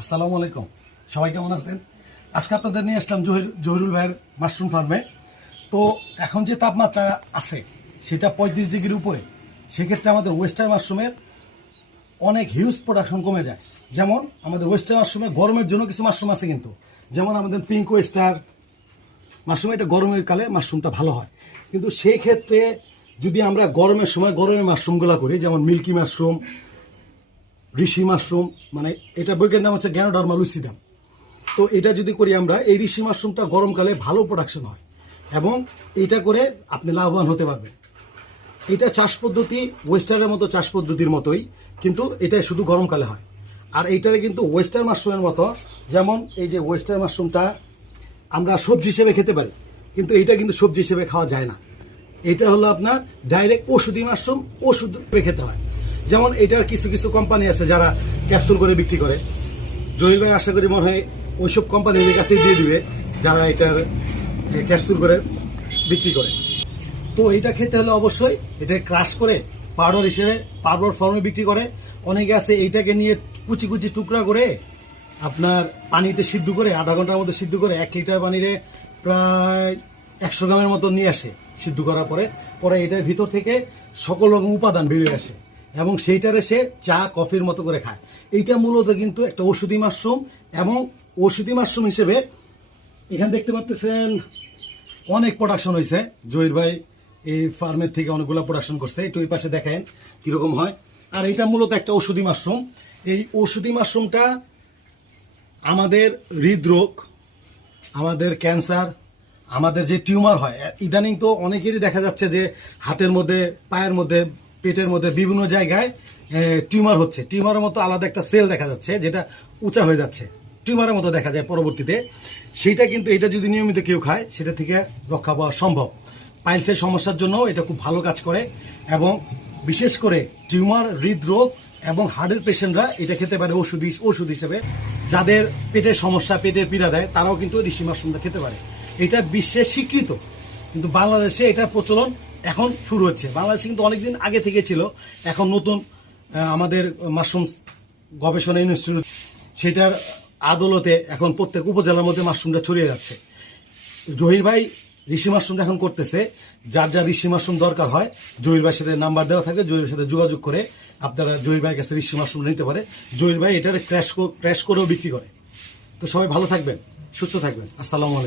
আসসালামু আলাইকুম। সবাই কেমন আছেন? আজকে আপনাদের নিয়ে আসলাম জহির, জহিরুল ভাইয়ের মাশরুম ফার্মে। তো এখন যে তাপমাত্রা আছে, সেটা পঁয়ত্রিশ ডিগ্রির উপরে, সেক্ষেত্রে আমাদের ওয়েস্টার্ন মাশরুমের অনেক হিউজ প্রোডাকশন কমে যায়। যেমন আমাদের ওয়েস্টার্ন মাশরুমে গরমের জন্য কিছু মাশরুম আছে কিন্তু। যেমন আমাদের পিঙ্ক ওয়েস্টার মাশরুম এটা গরমের কালে মাশরুমটা ভালো হয়। কিন্তু সেই ক্ষেত্রে যদি আমরা গরমের সময় গরমের মাশরুমগুলো করি, যেমন মিল্কি মাশরুম ঋষি মাশরুম মানে এটা বইকের নাম হচ্ছে গ্যানোডার্মা লুসিডাম তো এটা যদি করি আমরা, এই ঋষি মাশরুমটা গরমকালে ভালো প্রোডাকশন হয় এবং এটা করে আপনি লাভবান হতে পারবেন। এটা চাষ পদ্ধতি ওয়েস্টার্নের মতো চাষ পদ্ধতির মতোই, কিন্তু এটা শুধু গরমকালে হয়। আর এইটারে কিন্তু ওয়েস্টার্ন মাশরুমের মতো, যেমন এই যে ওয়েস্টার্ন মাশরুমটা আমরা সবজি হিসেবে খেতে পারি, কিন্তু এইটা কিন্তু সবজি হিসেবে খাওয়া যায় না। এটা হলো আপনার ডাইরেক্ট ওষুধি মাশরুম ওষুধ খেতে হয়। যেমন এটার কিছু কিছু কোম্পানি আছে যারা ক্যাপসুল করে বিক্রি করে। জহির ভাই, আশা করি মনে হয় ওইসব কোম্পানির কাছেই দিয়ে দিবে, যারা এটার ক্যাপসুল করে বিক্রি করে। তো এটা খেতে হলে অবশ্যই এটা ক্রাশ করে পাউডার হিসেবে পাউডার ফর্মে বিক্রি করে। অনেকে আছে এইটাকে নিয়ে কুচি কুচি টুকরা করে আপনার পানিতে সিদ্ধ করে, আধা ঘণ্টার মধ্যে সিদ্ধ করে, এক লিটার পানিরে প্রায় একশো গ্রামের মতো নিয়ে আসে সিদ্ধ করার পরে। পরে এটার ভিতর থেকে সকল রকম উপাদান বেরিয়ে আসে। এবং সেইটারে সে চা, কফির মতো করে খায়। এইটা মূলত কিন্তু একটা ওষুধি মাশরুম এবং ওষুধি মাশরুম হিসেবে এখানে দেখতে পাচ্ছেন অনেক প্রোডাকশন হয়েছে জহির ভাই এই ফার্মের থেকে অনেকগুলো প্রোডাকশন করছে। একটু ওই পাশে দেখেন কীরকম হয়। আর এটা মূলত একটা ওষুধি মাশরুম। এই ওষুধি মাশরুমটা আমাদের হৃদরোগ, আমাদের ক্যান্সার, আমাদের যে টিউমার হয় ইদানিং তো অনেকেরই দেখা যাচ্ছে যে হাতের মধ্যে, পায়ের মধ্যে পেটের মধ্যে বিভিন্ন জায়গায় টিউমার হচ্ছে। টিউমারের মতো আলাদা একটা সেল দেখা যাচ্ছে, যেটা উঁচা হয়ে যাচ্ছে। টিউমারের মতো দেখা যায় পরবর্তীতে। সেইটা কিন্তু, এটা যদি নিয়মিত কেউ খায়, সেটা থেকে রক্ষা পাওয়া সম্ভব। পাইলসের সমস্যার জন্য এটা খুব ভালো কাজ করে এবং বিশেষ করে টিউমার হৃদরোগ এবং হার্টের পেশেন্টরা এটা খেতে পারে ওষুধ ওষুধ হিসেবে। যাদের পেটের সমস্যা, পেটের পীড়া দেয়, তারাও কিন্তু ঋষি মাশরুমটা খেতে পারে। এটা বিশ্বে স্বীকৃত। কিন্তু বাংলাদেশে এটা প্রচলন এখন শুরু হচ্ছে। বাংলাদেশে কিন্তু অনেকদিন আগে থেকে ছিল। এখন নতুন আমাদের মাশরুম গবেষণা ইনস্টিটিউট, সেটার আদালতে এখন প্রত্যেক উপজেলার মধ্যে মাশরুমটা ছড়িয়ে যাচ্ছে। জহির ভাই ঋষি মাশরুমটা এখন করতেছে। যার যার ঋষি মাশরুম দরকার হয়, জহির ভাইয়ের সাথে নাম্বার দেওয়া থাকে জহির সাথে যোগাযোগ করে আপনারা জহির ভাইয়ের কাছে ঋষি মাশরুম নিতে পারে। জহির ভাই এটার ক্র্যাশ ক্র্যাশ করেও বিক্রি করে। তো সবাই ভালো থাকবেন, সুস্থ থাকবেন। আসসালামু আলাইকুম।